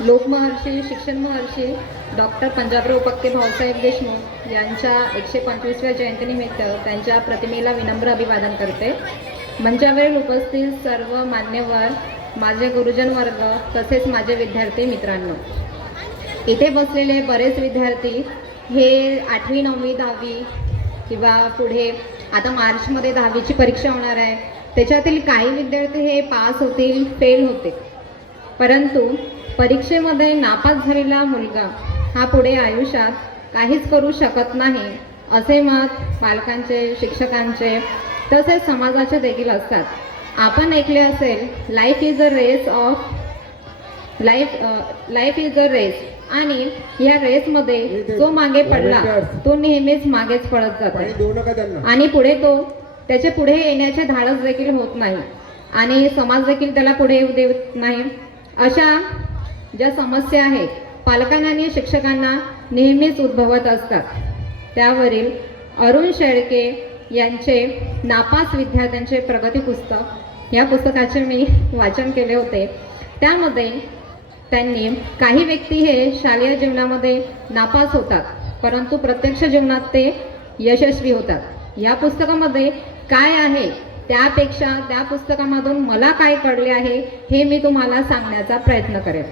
लोकमहर्षी शिक्षण महर्षी डॉक्टर पंजाबराव पक्के भाऊसाहेब देशमुख यांच्या एकशे पंचवीसव्या जयंतीनिमित्त त्यांच्या प्रतिमेला विनम्र अभिवादन करते. मंचावरील उपस्थित सर्व मान्यवर माझे गुरुजन वर्ग तसेच माझे विद्यार्थी मित्रांनो इथे बसलेले बरेच विद्यार्थी हे आठवी नववी दहावी किंवा पुढे आता मार्चमध्ये दहावीची परीक्षा होणार आहे. त्याच्यातील काही विद्यार्थी हे पास होतील फेल होते परंतु परीक्षेमध्ये नापास झालेला मुलगा हा पुढे आयुष्यात काहीच करू शकत नाही असे मत पालकांचे शिक्षकांचे तसेच समाजाचे देखील असतात. आपण ऐकले असेल life is a race of life life is a race आणि या रेसमध्ये जो मागे पडला तो नेहमीच मागेच पडत जातो. आणि पुढे तो त्याचे पुढे येण्याचे धाडस देखील होत नाही. आणि समाज देखील त्याला पुढे येऊ देत नाही. अशा ज्या समस्या आहेत पालकांना आणि शिक्षकांना नेहमीच उद्भवत असतात. त्यावरील अरुण शेळके यांचे नापास विद्यार्थ्यांचे प्रगती पुस्तक या पुस्तकाचे मी वाचन केले होते. त्यामध्ये त्यांनी काही व्यक्ती हे शालेय जीवनामध्ये नापास होतात परंतु प्रत्यक्ष जीवनात ते यशस्वी होतात. या पुस्तकामध्ये काय आहे त्यापेक्षा त्या पुस्तकामधून मला काय कळले आहे हे मी तुम्हाला सांगण्याचा प्रयत्न करेन.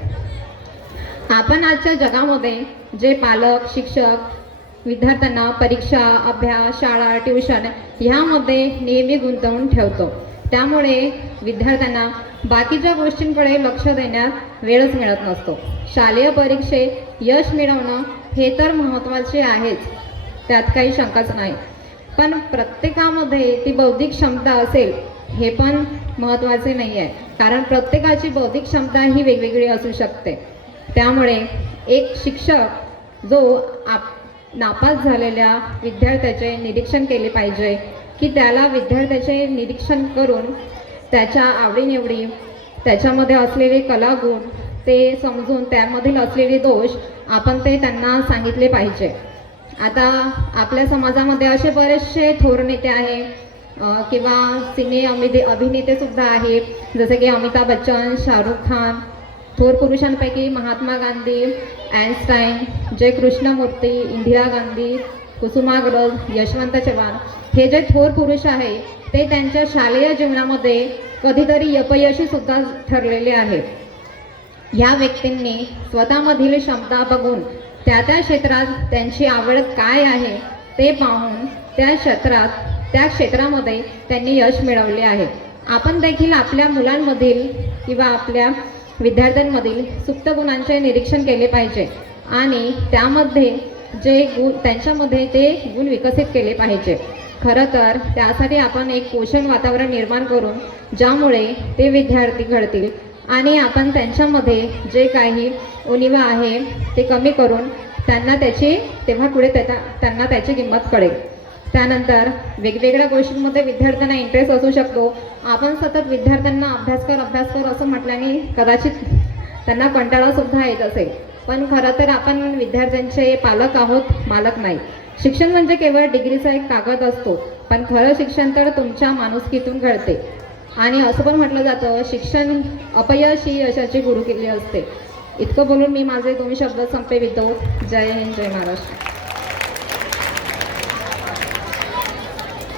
आपण आजच्या जगामध्ये जे पालक शिक्षक विद्यार्थ्यांना परीक्षा अभ्यास शाळा ट्युशन ह्यामध्ये नेहमी गुंतवून ठेवतो. त्यामुळे विद्यार्थ्यांना बाकीच्या गोष्टींकडे लक्ष देण्यात वेळच मिळत नसतो. शालेय परीक्षेत यश मिळवणं हे तर महत्त्वाचे आहेच. त्यात काही शंकाच नाही. पण प्रत्येकामध्ये ती बौद्धिक क्षमता असेल हे पण महत्त्वाचे नाही आहे कारण प्रत्येकाची बौद्धिक क्षमता ही वेगवेगळी असू शकते. त्यामुळे एक शिक्षक जो आप नापास झालेल्या विद्यार्थ्याचे निरीक्षण केले पाहिजे की त्याला विद्यार्थ्याचे निरीक्षण करून त्याच्या आवडीनिवडी त्याच्यामध्ये असलेले कलागुण ते समजून त्यामधील असलेले दोष आपण ते त्यांना सांगितले पाहिजे. आता आपल्या समाजामध्ये असे बरेचसे थोर नेते आहे किंवा सिने अभिने अभिनेतेसुद्धा आहेत जसे की अमिताभ बच्चन शाहरुख खान थोर पुरुषांपैकी महात्मा गांधी आईन्स्टाईन जय कृष्णमूर्ती इंदिरा गांधी कुसुमाग्रज यशवंत चव्हाण. हे जे थोर पुरुष आहे ते त्यांच्या शालेय जीवनामध्ये कधीतरी अपयशी सुद्धा ठरलेले आहेत. ह्या व्यक्तींनी स्वतःमधील क्षमता बघून त्या त्या क्षेत्रात त्यांची आवड काय आहे ते पाहून त्या क्षेत्रात त्या क्षेत्रामध्ये त्यांनी यश मिळवले आहे. आपण देखील आपल्या मुलांमधील किंवा आपल्या विद्यार्थ्यांमधील सुप्त गुणांचे निरीक्षण केले पाहिजे आणि त्यामध्ये जे गुण त्यांच्यामध्ये ते गुण विकसित केले पाहिजे. खरं तर त्यासाठी आपण एक पोषण वातावरण निर्माण करून ज्यामुळे ते विद्यार्थी घडतील. आणि आपण त्यांच्यामध्ये जे काही उणिवा आहे ते कमी करून त्यांना त्याची तेव्हा पुढे त्याचा त्यांना त्याची किंमत कळेल त्यानंतर वेगवेगळ्या गोष्टींमध्ये विद्यार्थ्यांना इंटरेस्ट असू शकतो. आपण सतत विद्यार्थ्यांना अभ्यास कर अभ्यास कर असं म्हटल्याने कदाचित त्यांना कंटाळासुद्धा येत असेल. पण खरं तर आपण विद्यार्थ्यांचे पालक आहोत मालक नाही. शिक्षण म्हणजे केवळ डिग्रीचा एक कागद असतो. पण खरं शिक्षण तर तुमच्या माणुसकीतून घडते. आणि असं पण म्हटलं जातं शिक्षण अपयश ही यशाची गुरु केली असते. इतकं बोलून मी माझे दोन शब्द संपवितो जय हिंद जय महाराष्ट्र.